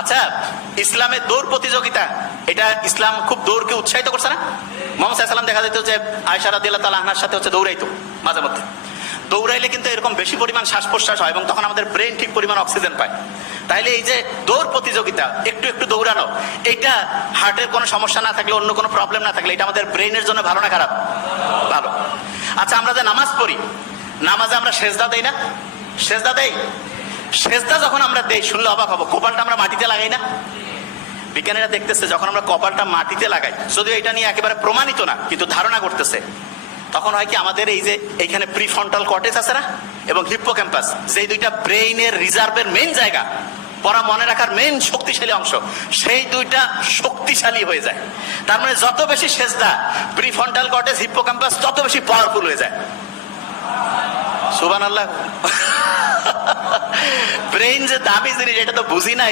আচ্ছা, ইসলামের দৌড় প্রতিযোগিতা, এটা ইসলাম খুব দৌড়কে উৎসাহিত করছে না? মোহাম্মদ সাল্লাল্লাহু দেখা যেত যে আয়েশা রাদিয়াল্লাহু তাআলা আনহার সাথে দৌড়াইতো মাঝে মধ্যে। দৌড়াইলে কিন্তু এরকম বেশি পরিমাণ শ্বাস প্রশ্বাস হয় এবং তখন আমাদের ব্রেন ঠিক পরিমাণ অক্সিজেন পায়। তাইলে এই যে দৌড় প্রতিযোগিতা, একটু একটু দৌড়ানো, এটা হার্টের কোনো সমস্যা না থাকলে, অন্য কোনো প্রবলেম না থাকলে, এটা আমাদের ব্রেনের জন্য ভালো না খারাপ? ভালো। আচ্ছা, আমরা যে নামাজ পড়ি, নামাজে আমরা সেজদা দেই না? সেজদা দেই। সেজদা যখন আমরা দেই, শুনলে অবাক হবো, কপালটা আমরা মাটিতে লাগাই না? বিজ্ঞানীরা দেখতেছে যখন আমরা কপালটা মাটিতে লাগাই, যদিও এটা নিয়ে একেবারে প্রমাণিত না, কিন্তু ধারণা করতেছে, তখন হয় কি আমাদের এই যে এইখানে প্রিফ্রন্টাল কর্টেক্স আছে না এবং হিপ্পোক্যাম্পাস, যে দুইটা ব্রেইনের রিজার্ভের মেইন জায়গা, পড়া মনে রাখার মেইন শক্তিশালী অংশ, সেই দুইটা শক্তিশালী হয়ে যায়। তার মানে যত বেশি সেজদা, প্রিফ্রন্টাল কর্টেক্স, হিপ্পোক্যাম্পাস তত বেশি পাওয়ারফুল হয়ে যায়। সুবহানাল্লাহ। ব্রেইন যে দামি জিনিস, এটা তো বুঝি না।